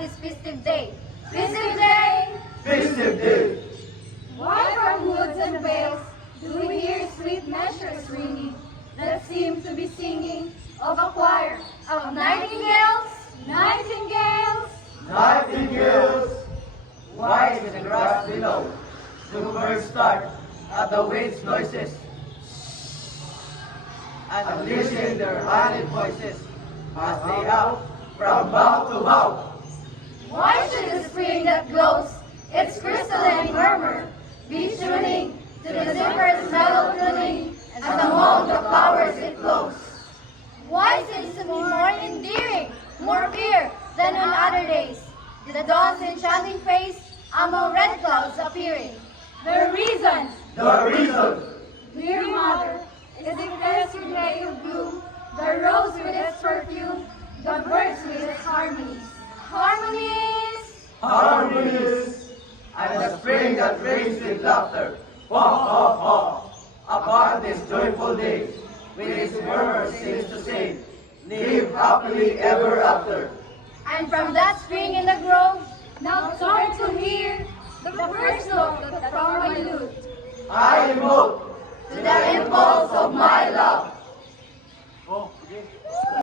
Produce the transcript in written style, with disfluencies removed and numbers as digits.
this festive day. Festive day! Festive day! Why from woods and vales do we hear sweet measures ringing that seem to be singing of a choir of nightingales, nightingales? Nightingales! Why is the grass below? The birds start at the wind's noises, and listen their honeyed voices as they howl from bough to bough. Why should the spring that glows its crystalline murmur be tuning to the zephyrs' mellow crooning as among the flowers it flows? Why seems to be more endearing, more pure than on other days, the dawn's enchanting face among red clouds appearing? The reason, The reason, dear mother, is the festive day of bloom, the rose with its perfume, the birds with its harmonies. Harmonies! harmonies, and the spring that rings with laughter. Ha ha ha! Upon this joyful day, with its murmur sings to say, live happily ever after. And from that spring in the grove,